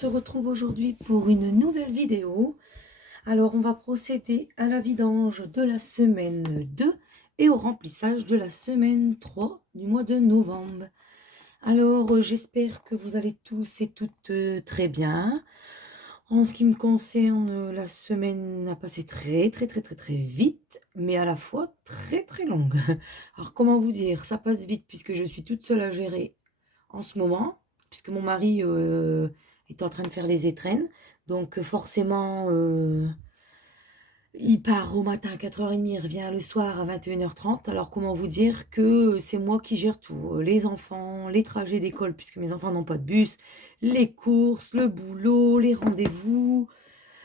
se retrouve aujourd'hui pour une nouvelle vidéo. Alors, on va procéder à la vidange de la semaine 2 et au remplissage de la semaine 3 du mois de novembre. Alors, j'espère que vous allez tous et toutes très bien. En ce qui me concerne, la semaine a passé très vite, mais à la fois très longue. Alors, comment vous dire? Ça passe vite puisque je suis toute seule à gérer en ce moment, puisque mon mari est en train de faire les étrennes. Donc forcément, il part au matin à 4h30, il revient le soir à 21h30. Alors comment vous dire que c'est moi qui gère tout. Les enfants, les trajets d'école, puisque mes enfants n'ont pas de bus, les courses, le boulot, les rendez-vous,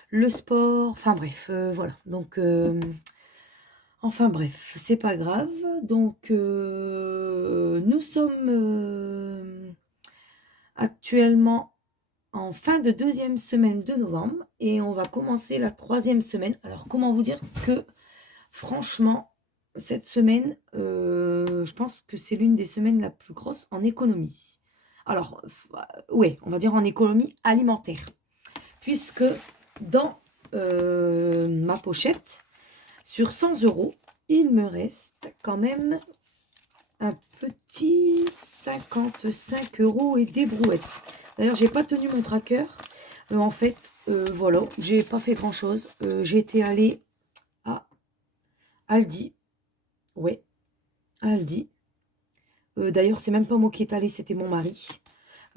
le sport, enfin bref, voilà. Donc, enfin bref, c'est pas grave. Donc, nous sommes actuellement en fin de deuxième semaine de novembre et on va commencer la troisième semaine. Alors comment vous dire que franchement, cette semaine, je pense que c'est l'une des semaines la plus grosse en économie. Alors, ouais, on va dire en économie alimentaire. Puisque dans ma pochette, sur 100 euros, il me reste quand même un petit 55 euros et des brouettes. D'ailleurs, j'ai pas tenu mon tracker. En fait, voilà, j'ai pas fait grand chose. J'étais allée à Aldi. Ouais, à Aldi. D'ailleurs, c'est même pas moi qui est allée, c'était mon mari.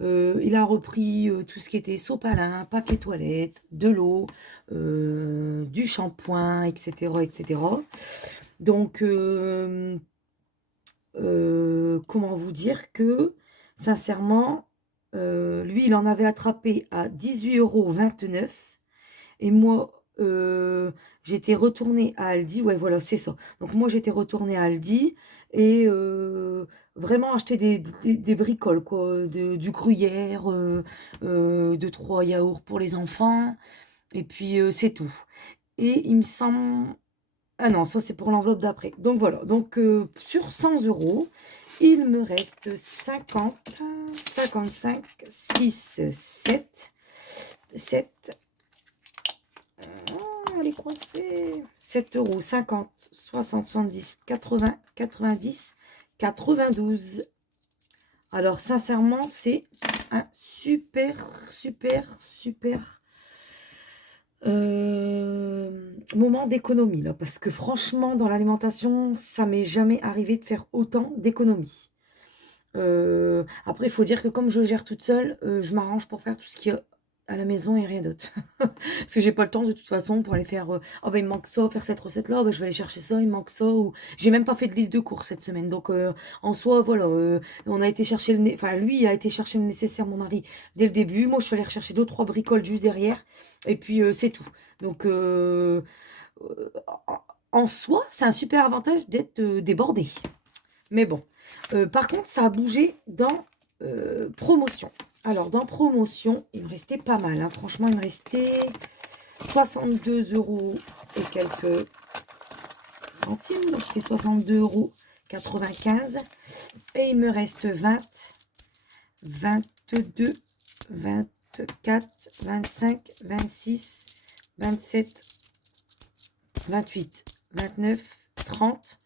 Il a repris tout ce qui était sopalin, papier toilette, de l'eau, du shampoing, etc. Donc, comment vous dire que, sincèrement, lui, il en avait attrapé à 18,29 € et moi, j'étais retournée à Aldi. Ouais, voilà, c'est ça. Donc moi, j'étais retournée à Aldi et vraiment acheter des bricoles, quoi, du gruyère, 2-3 yaourts pour les enfants et puis, c'est tout. Et il me semble, ah non, ça c'est pour l'enveloppe d'après. Donc voilà, donc sur 100 euros, il me reste 50, 55, 6, 7, 7, elle est coincée, 7 euros, 50, 60, 70, 80, 90, 92. Alors sincèrement, c'est un super moment d'économie là, parce que franchement dans l'alimentation ça m'est jamais arrivé de faire autant d'économies. Après il faut dire que comme je gère toute seule, je m'arrange pour faire tout ce qu'il y a à la maison et rien d'autre. Parce que j'ai pas le temps de toute façon pour aller faire, «Oh bah, il me manque ça, faire cette recette là, oh bah, je vais aller chercher ça, il me manque ça», ou j'ai même pas fait de liste de courses cette semaine. Donc en soi voilà, on a été chercher enfin lui a été chercher le nécessaire, mon mari, dès le début. Moi je suis allée rechercher 2-3 bricoles juste derrière et puis, c'est tout. Donc en soi, c'est un super avantage d'être, débordé. Mais bon, par contre, ça a bougé dans promotion. Alors, dans promotion, il me restait pas mal, hein. Franchement, il me restait 62 € et quelques centimes. Donc, c'était 62,95 €. Et il me reste 20, 22, 24, 25, 26, 27, 28, 29, 30.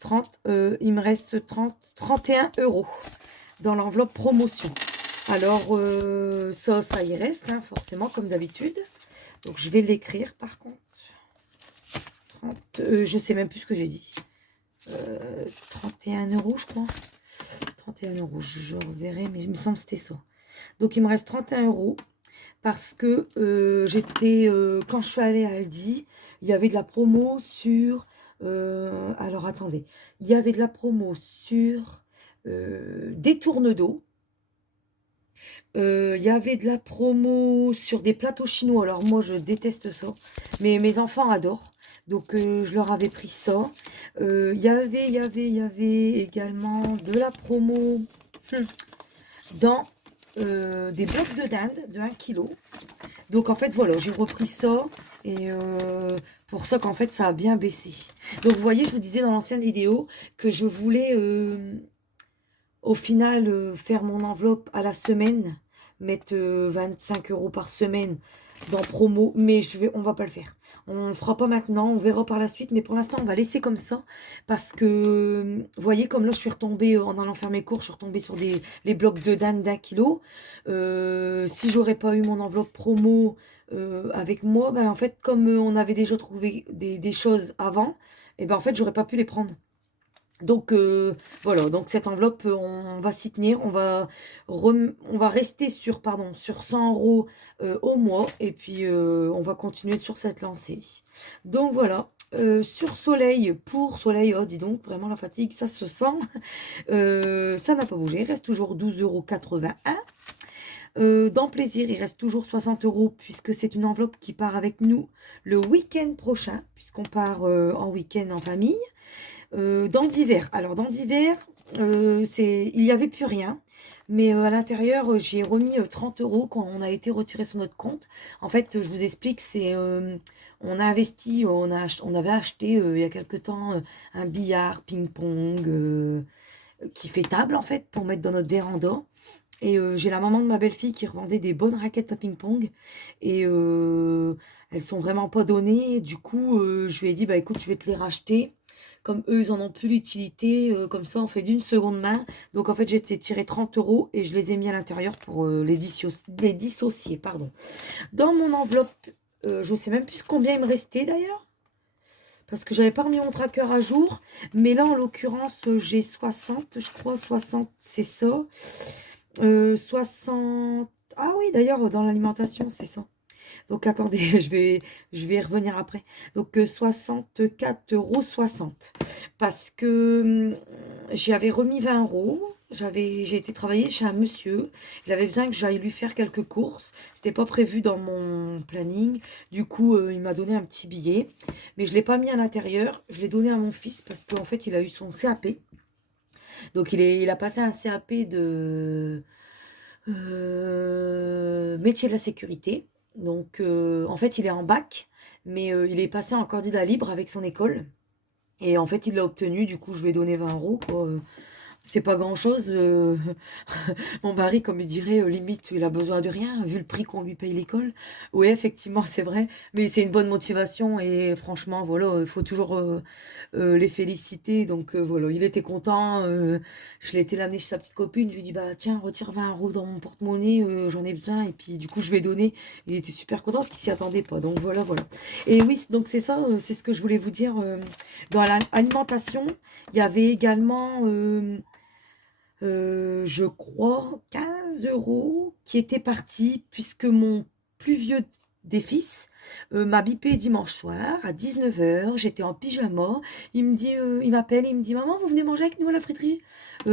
30, il me reste 31 € dans l'enveloppe promotion. Alors, ça y reste, hein, forcément, comme d'habitude. Donc, je vais l'écrire, par contre. 30, je sais même plus ce que j'ai dit. 31 €, je crois. 31 €, je reverrai, mais il me semble que c'était ça. Donc, il me reste 31 € parce que j'étais, quand je suis allée à Aldi, il y avait de la promo sur... alors attendez, il y avait de la promo sur des tournes d'eau. Il y avait de la promo sur des plateaux chinois. Alors moi, je déteste ça, mais mes enfants adorent. Donc je leur avais pris ça. Il y avait également de la promo dans des blocs de dinde de 1 kg. Donc en fait, voilà, j'ai repris ça. Et pour ça qu'en fait, ça a bien baissé. Donc vous voyez, je vous disais dans l'ancienne vidéo que je voulais au final faire mon enveloppe à la semaine. mettre 25 € par semaine dans promo, mais on va pas le faire. On le fera pas maintenant, on verra par la suite, mais pour l'instant, on va laisser comme ça, parce que, vous voyez, comme là, je suis retombée, en allant faire mes cours, je suis retombée sur les blocs de Dan d'1 kilo. Si j'aurais pas eu mon enveloppe promo avec moi, ben, en fait, comme on avait déjà trouvé des choses avant, et ben, en fait, j'aurais pas pu les prendre. Donc voilà, donc cette enveloppe, on va s'y tenir, on va rester sur, pardon, sur 100 € au mois, et puis on va continuer sur cette lancée. Donc voilà, sur Soleil, pour Soleil, oh dis donc, vraiment la fatigue, ça se sent. Ça n'a pas bougé, il reste toujours 12,81 €. Dans Plaisir, il reste toujours 60 € puisque c'est une enveloppe qui part avec nous le week-end prochain, puisqu'on part en week-end en famille. Dans Divers, alors dans Divers, il n'y avait plus rien, mais à l'intérieur, j'y ai remis 30 € quand on a été retiré sur notre compte. En fait, je vous explique, on a investi, on avait acheté il y a quelque temps un billard ping-pong qui fait table en fait pour mettre dans notre véranda. Et j'ai la maman de ma belle-fille qui revendait des bonnes raquettes à ping-pong. Et elles sont vraiment pas données. Du coup, je lui ai dit, bah écoute, je vais te les racheter. Comme eux, ils en ont plus l'utilité. Comme ça, on fait d'une seconde main. Donc en fait, j'ai tiré 30 € et je les ai mis à l'intérieur pour les dissocier. Pardon. Dans mon enveloppe, je sais même plus combien il me restait d'ailleurs. Parce que j'avais pas remis mon tracker à jour. Mais là, en l'occurrence, j'ai 60, je crois. 60, c'est ça. 60. Ah oui, d'ailleurs, dans l'alimentation, c'est ça. Donc, attendez, je vais y revenir après. Donc, 64,60 €. Parce que j'y avais remis 20 €. J'ai été travailler chez un monsieur. Il avait besoin que j'aille lui faire quelques courses. C'était pas prévu dans mon planning. Du coup, il m'a donné un petit billet. Mais je l'ai pas mis à l'intérieur. Je l'ai donné à mon fils parce qu'en fait, il a eu son CAP. Donc, il a passé un CAP de métier de la sécurité. Donc, en fait, il est en bac, mais il est passé en candidat libre avec son école. Et en fait, il l'a obtenu. Du coup, je lui ai donné 20 €, quoi. C'est pas grand-chose. Mon mari, comme il dirait, limite, il a besoin de rien, vu le prix qu'on lui paye l'école. Oui, effectivement, c'est vrai. Mais c'est une bonne motivation. Et franchement, voilà, il faut toujours les féliciter. Donc voilà, il était content. Je l'ai été l'amener chez sa petite copine. Je lui ai dit, bah tiens, retire 20 € dans mon porte-monnaie, j'en ai besoin. Et puis du coup, je vais donner. Il était super content parce qu'il s'y attendait pas. Donc voilà, voilà. Et oui, donc c'est ça, c'est ce que je voulais vous dire. Dans l'alimentation, il y avait également, je crois, 15 € qui étaient partis puisque mon plus vieux des fils m'a bipé dimanche soir à 19 h. J'étais en pyjama. Il m'appelle, il me dit, maman, vous venez manger avec nous à la friterie?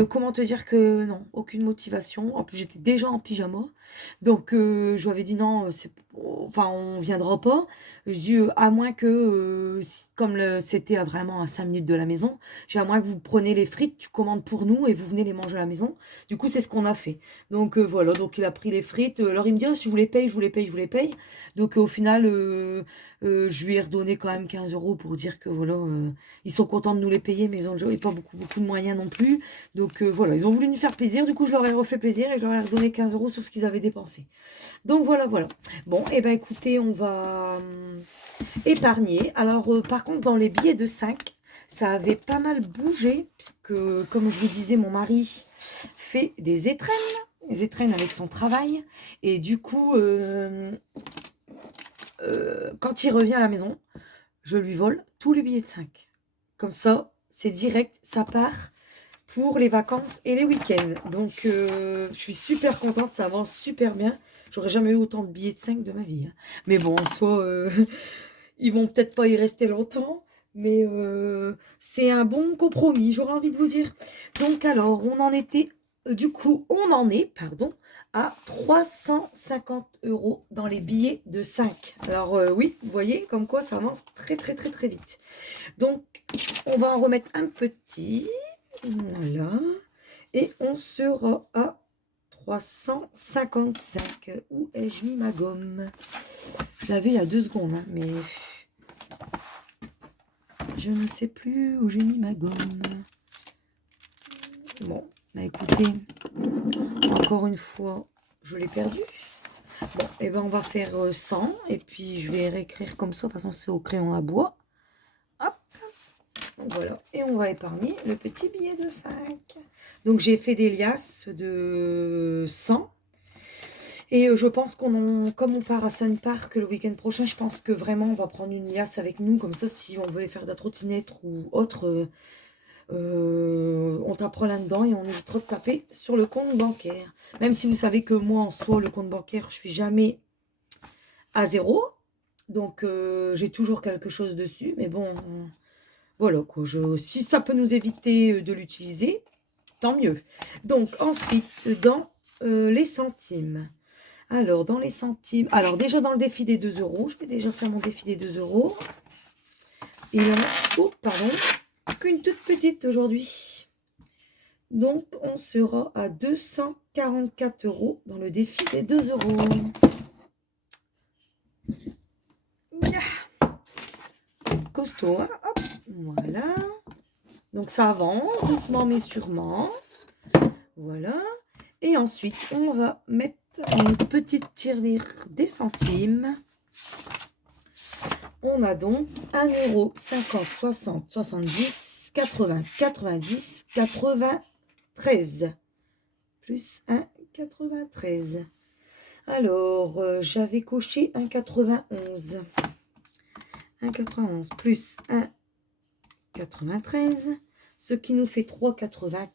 Comment te dire que non, aucune motivation. En plus, j'étais déjà en pyjama. Donc, je lui avais dit non, enfin, on viendra pas. Je dis, à moins que, comme c'était vraiment à 5 minutes de la maison, j'ai à moins que vous preniez les frites, tu commandes pour nous et vous venez les manger à la maison. Du coup, c'est ce qu'on a fait. Donc, voilà, donc il a pris les frites. Alors, il me dit, oh, si je vous les paye, je vous les paye, je vous les paye. Donc, au final, je lui ai redonné quand même 15 € pour dire que voilà, ils sont contents de nous les payer, mais ils ont pas beaucoup, beaucoup de moyens non plus. Donc, voilà, ils ont voulu nous faire plaisir. Du coup, je leur ai refait plaisir et je leur ai redonné 15 € sur ce qu'ils avaient dépensé. Donc, voilà, voilà. Bon, et ben écoutez, on va épargner. Alors, par contre, dans les billets de 5, ça avait pas mal bougé, puisque, comme je vous disais, mon mari fait des étrennes avec son travail. Et du coup, quand il revient à la maison, je lui vole tous les billets de 5. Comme ça, c'est direct, ça part pour les vacances et les week-ends. Donc, je suis super contente, ça avance super bien. J'aurais jamais eu autant de billets de 5 de ma vie. Hein. Mais bon, en soi, ils vont peut-être pas y rester longtemps. Mais c'est un bon compromis, j'aurais envie de vous dire. Donc alors, on en était, du coup, on en est, pardon, à 350 € dans les billets de 5. Alors oui, vous voyez, comme quoi ça avance très très très très vite. Donc, on va en remettre un petit. Voilà. Et on sera à 355. Où ai-je mis ma gomme? Je l'avais il y a 2 secondes, hein, mais je ne sais plus où j'ai mis ma gomme. Bon, bah écoutez, encore une fois, je l'ai perdu. Bon, et ben on va faire 100 et puis je vais réécrire comme ça. De toute façon, c'est au crayon à bois. Hop, donc voilà. Et on va épargner le petit billet de 5. Donc j'ai fait des liasses de 100. Et je pense comme on part à Sun Park le week-end prochain, je pense que vraiment on va prendre une liasse avec nous. Comme ça, si on veut aller faire de la trottinette ou autre, on tapera là-dedans et on évitera de taper sur le compte bancaire. Même si vous savez que moi, en soi, le compte bancaire, je suis jamais à zéro. Donc, j'ai toujours quelque chose dessus. Mais bon, voilà quoi. Si ça peut nous éviter de l'utiliser, tant mieux. Donc, ensuite, dans les centimes. Alors, dans les centimes. Alors, déjà dans le défi des 2 euros. Je vais déjà faire mon défi des 2 euros. Et là, oh, pardon. Qu'une toute petite aujourd'hui. Donc, on sera à 244 euros dans le défi des 2 euros. Costaud, hein. Hop, voilà. Donc, ça avance doucement mais sûrement. Voilà. Et ensuite, on va mettre une petite tirelire des centimes. On a donc 1 euro, 50, 60, 70, 80, 90, 93. Plus 1, 93. Alors, j'avais coché 1,91. 1,91 plus 1,93. Ce qui nous fait 3,84.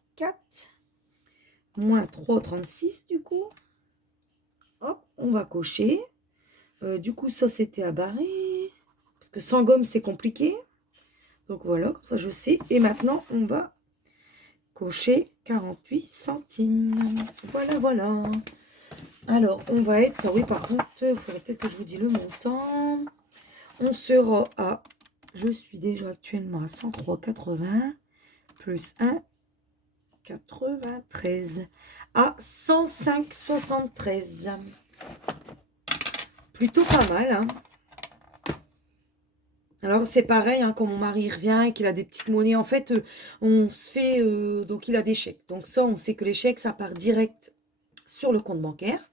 Moins 3,36 du coup. Hop, on va cocher. Du coup, ça, c'était à barrer. Parce que sans gomme, c'est compliqué. Donc voilà, comme ça, je sais. Et maintenant, on va cocher 48 centimes. Voilà, voilà. Alors, on va être... Ah oui, par contre, il faudrait peut-être que je vous dise le montant. On sera à... Je suis déjà actuellement à 103,80 plus 1,93 à 105,73. Plutôt pas mal, hein. Alors, c'est pareil, hein, quand mon mari revient et qu'il a des petites monnaies, en fait, on se fait... donc, il a des chèques. Donc, ça, on sait que les chèques, ça part direct sur le compte bancaire.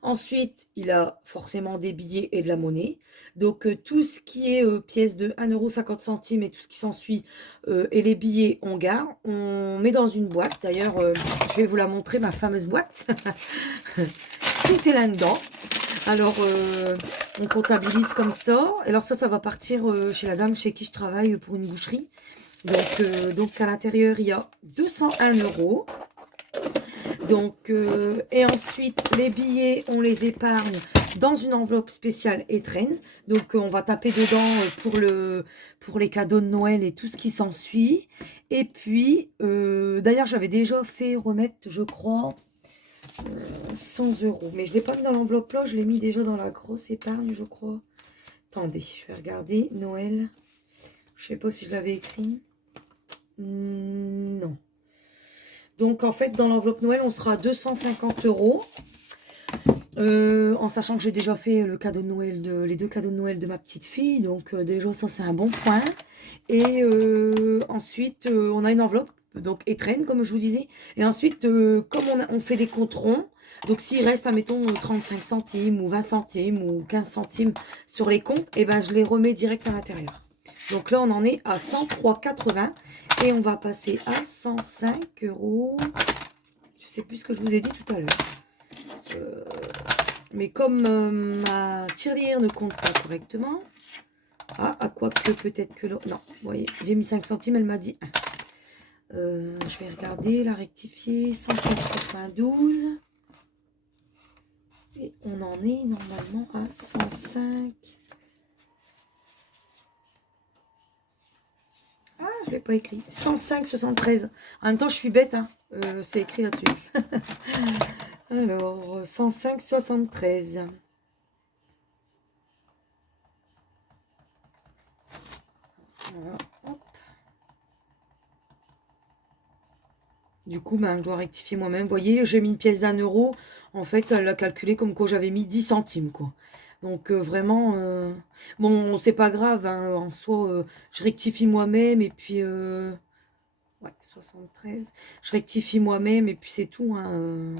Ensuite, il a forcément des billets et de la monnaie. Donc, tout ce qui est pièces de 1,50 € et tout ce qui s'ensuit, et les billets, on garde. On met dans une boîte. D'ailleurs, je vais vous la montrer, ma fameuse boîte. Tout est là-dedans. Alors, on comptabilise comme ça. Alors ça va partir chez la dame chez qui je travaille pour une boucherie. Donc à l'intérieur, il y a 201 €. Donc, et ensuite, les billets, on les épargne dans une enveloppe spéciale Etren. Donc, on va taper dedans pour les cadeaux de Noël et tout ce qui s'ensuit. Et puis, d'ailleurs, j'avais déjà fait remettre, je crois, 100 €. Mais je ne l'ai pas mis dans l'enveloppe là, je l'ai mis déjà dans la grosse épargne, je crois. Attendez, je vais regarder. Noël. Je ne sais pas si je l'avais écrit. Non. Donc, en fait, dans l'enveloppe Noël, on sera à 250 €. En sachant que j'ai déjà fait le cadeau de Noël les 2 cadeaux de Noël de ma petite fille. Donc, déjà, ça, c'est un bon point. Et ensuite, on a une enveloppe, donc étrenne, comme je vous disais. Et ensuite, comme on fait des comptes ronds, donc s'il reste, admettons, 35 centimes ou 20 centimes ou 15 centimes sur les comptes, et ben je les remets direct à l'intérieur. Donc là, on en est à 103,80 et on va passer à 105 €. Je sais plus ce que je vous ai dit tout à l'heure. Mais comme ma tirelire ne compte pas correctement, à quoi que peut-être que non, vous voyez, j'ai mis 5 centimes, elle m'a dit 1. Je vais regarder, la rectifier, 192. Et on en est normalement à 105. Ah, je ne l'ai pas écrit. 105,73. En même temps, je suis bête, hein. C'est écrit là-dessus. Alors, 105,73. Voilà, hop. Du coup, ben, je dois rectifier moi-même. Vous voyez, j'ai mis une pièce d'1 €. En fait, elle a calculé comme quoi j'avais mis 10 centimes, quoi. Donc, vraiment, bon, c'est pas grave, hein, en soi, je rectifie moi-même et puis, ouais, 73. Je rectifie moi-même et puis c'est tout, hein.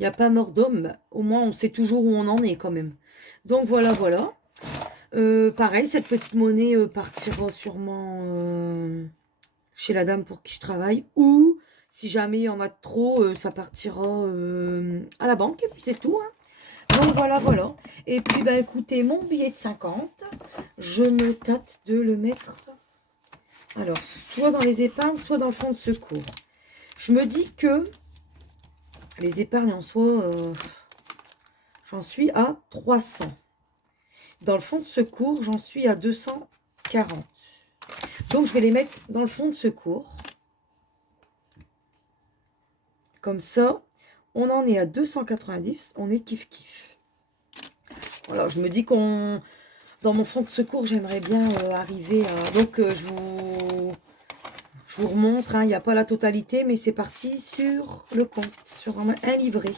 Il n'y a pas mort d'homme. Au moins, on sait toujours où on en est quand même. Donc voilà, voilà. Pareil, cette petite monnaie partira sûrement chez la dame pour qui je travaille. Ou si jamais il y en a trop, ça partira à la banque. Et puis c'est tout, hein. Donc voilà, voilà. Et puis, bah écoutez, mon billet de 50, je me tâte de le mettre, alors, soit dans les épargnes, soit dans le fonds de secours. Je me dis que les épargnes en soi, j'en suis à 300. Dans le fonds de secours, j'en suis à 240. Donc, je vais les mettre dans le fonds de secours. Comme ça, on en est à 290. On est kiff-kiff. Voilà, je me dis qu'on... Dans mon fonds de secours, j'aimerais bien arriver à... Donc, je vous remontre, hein, il n'y a pas la totalité, mais c'est parti sur le compte, sur un livret.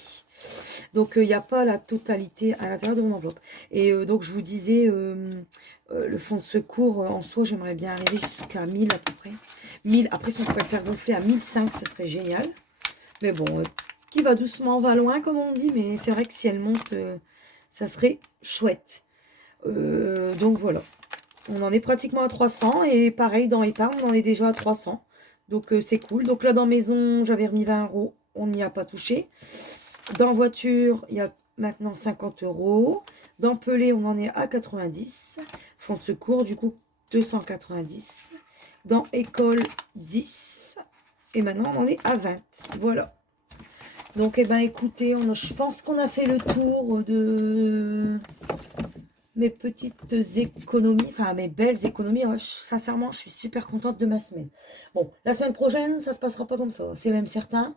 Donc, il n'y a pas la totalité à l'intérieur de mon enveloppe. Et donc, je vous disais, le fonds de secours, en soi, j'aimerais bien arriver jusqu'à 1000 à peu près. 1000, après, si on pourrait le faire gonfler à 1005, ce serait génial. Mais bon, qui va doucement va loin, comme on dit. Mais c'est vrai que si elle monte, ça serait chouette. Donc, voilà. On en est pratiquement à 300. Et pareil, dans épargne, on en est déjà à 300. Donc, c'est cool. Donc là, dans maison, j'avais remis 20 €. On n'y a pas touché. Dans voiture, il y a maintenant 50 €. Dans Pelé, on en est à 90. Fonds de secours, du coup, 290. Dans école, 10. Et maintenant, on en est à 20. Voilà. Donc, eh ben, écoutez, je pense qu'on a fait le tour de mes petites économies, enfin mes belles économies. Sincèrement, je suis super contente de ma semaine. Bon, la semaine prochaine, ça se passera pas comme ça, c'est même certain,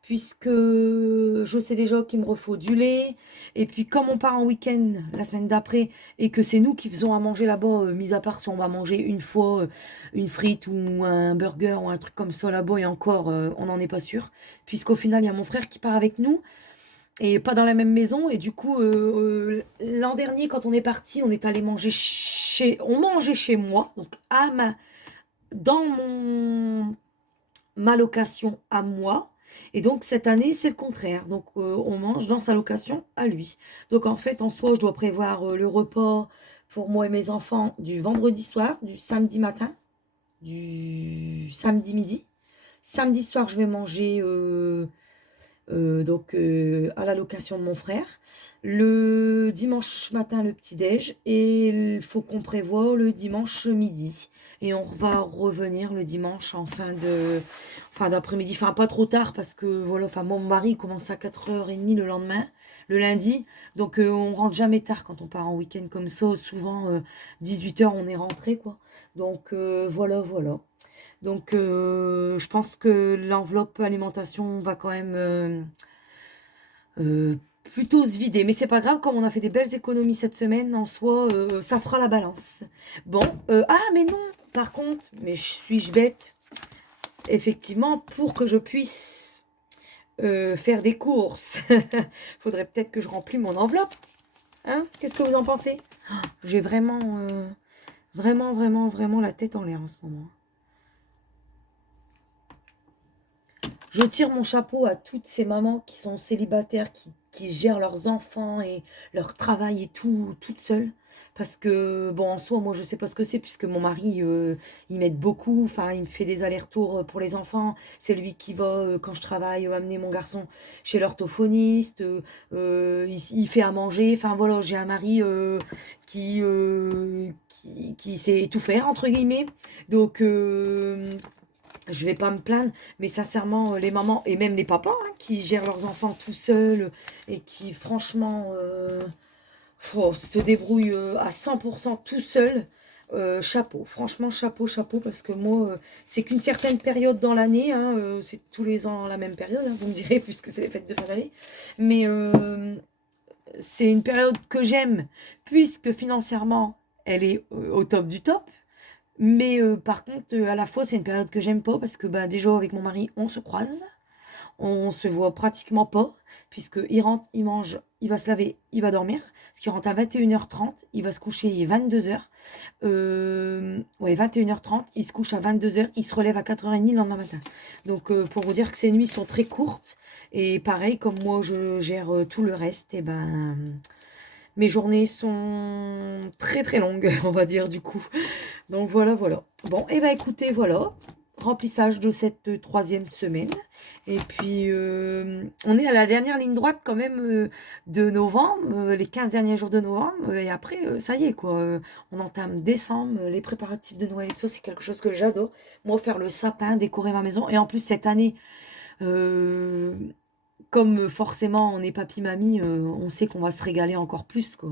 puisque je sais déjà qu'il me refaut du lait. Et puis, comme on part en week-end la semaine d'après et que c'est nous qui faisons à manger là-bas, mis à part si on va manger une fois une frite ou un burger ou un truc comme ça là-bas, et encore, on n'en est pas sûr, puisqu'au final, il y a mon frère qui part avec nous et pas dans la même maison. Et du coup, l'an dernier, quand on est parti, on est allé manger on mangeait chez moi, donc dans ma location à moi. Et donc, cette année, c'est le contraire. Donc, on mange dans sa location à lui. Donc, en fait, en soi, je dois prévoir le repas pour moi et mes enfants du vendredi soir, du samedi matin, du samedi midi. Samedi soir, je vais manger à la location de mon frère. Le dimanche matin, le petit-déj. Et il faut qu'on prévoie le dimanche midi. Et on va revenir le dimanche en fin d'après-midi. Enfin, pas trop tard parce que voilà, enfin, mon mari commence à 4h30 le lendemain, le lundi. Donc, on rentre jamais tard quand on part en week-end comme ça. Souvent, 18h, on est rentré, quoi. Donc, voilà, voilà. Donc, je pense que l'enveloppe alimentation va quand même plutôt se vider. Mais c'est pas grave, comme on a fait des belles économies cette semaine, en soi, ça fera la balance. Bon, ah, mais non, par contre, mais suis-je bête? Effectivement, pour que je puisse faire des courses, faudrait peut-être que je remplis mon enveloppe. Hein? Qu'est-ce que vous en pensez? J'ai vraiment, vraiment, vraiment, vraiment la tête en l'air en ce moment. Je tire mon chapeau à toutes ces mamans qui sont célibataires, qui gèrent leurs enfants et leur travail et tout, toutes seules. Parce que, bon, en soi, moi, je sais pas ce que c'est, puisque mon mari, il m'aide beaucoup. Enfin, il me fait des allers-retours pour les enfants. C'est lui qui va, quand je travaille, amener mon garçon chez l'orthophoniste. Il fait à manger. Enfin, voilà, j'ai un mari qui sait tout faire, entre guillemets. Donc, je vais pas me plaindre, mais sincèrement, les mamans et même les papas qui gèrent leurs enfants tout seuls et qui, franchement, se débrouillent à 100% tout seuls. Chapeau, franchement, chapeau, chapeau, parce que moi, c'est qu'une certaine période dans l'année, hein, c'est tous les ans la même période, hein, vous me direz, puisque c'est les fêtes de fin d'année, mais c'est une période que j'aime, puisque financièrement, elle est au top du top. Mais par contre, à la fois, c'est une période que j'aime pas parce que bah, déjà, avec mon mari, on se croise. On se voit pratiquement pas, puisqu'il rentre, il mange, il va se laver, il va dormir. Parce qu'il rentre à 21h30, il va se coucher, il est 22h. Ouais, 21h30, il se couche à 22h, il se relève à 4h30 le lendemain matin. Donc, pour vous dire que ces nuits sont très courtes. Et pareil, comme moi, je gère tout le reste, et ben, mes journées sont très très longues, on va dire, du coup. Donc, voilà, voilà. Bon, et ben, écoutez, voilà. Remplissage de cette troisième semaine. Et puis, on est à la dernière ligne droite quand même de novembre, les 15 derniers jours de novembre. Et après, ça y est, quoi. On entame décembre, les préparatifs de Noël et tout ça, c'est quelque chose que j'adore. Moi, faire le sapin, décorer ma maison. Et en plus, cette année, euh, comme forcément on est papy-mamie, on sait qu'on va se régaler encore plus, quoi.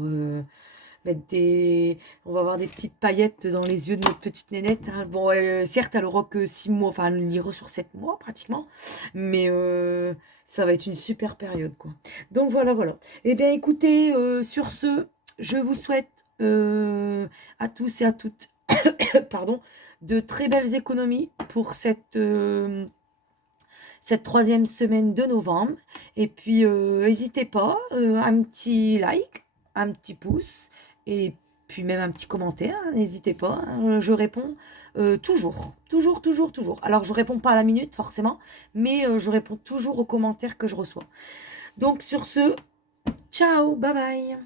On va avoir des petites paillettes dans les yeux de notre petite nénette, hein. Bon, certes, elle aura que 6 mois, enfin, elle ira sur 7 mois pratiquement, mais ça va être une super période, quoi. Donc voilà, voilà. Eh bien, écoutez, sur ce, je vous souhaite à tous et à toutes, pardon, de très belles économies pour cette troisième semaine de novembre. Et puis, n'hésitez pas, un petit like, un petit pouce, et puis même un petit commentaire, hein, n'hésitez pas, hein, je réponds toujours, toujours, toujours, toujours. Alors, je réponds pas à la minute, forcément, mais je réponds toujours aux commentaires que je reçois. Donc, sur ce, ciao, bye bye.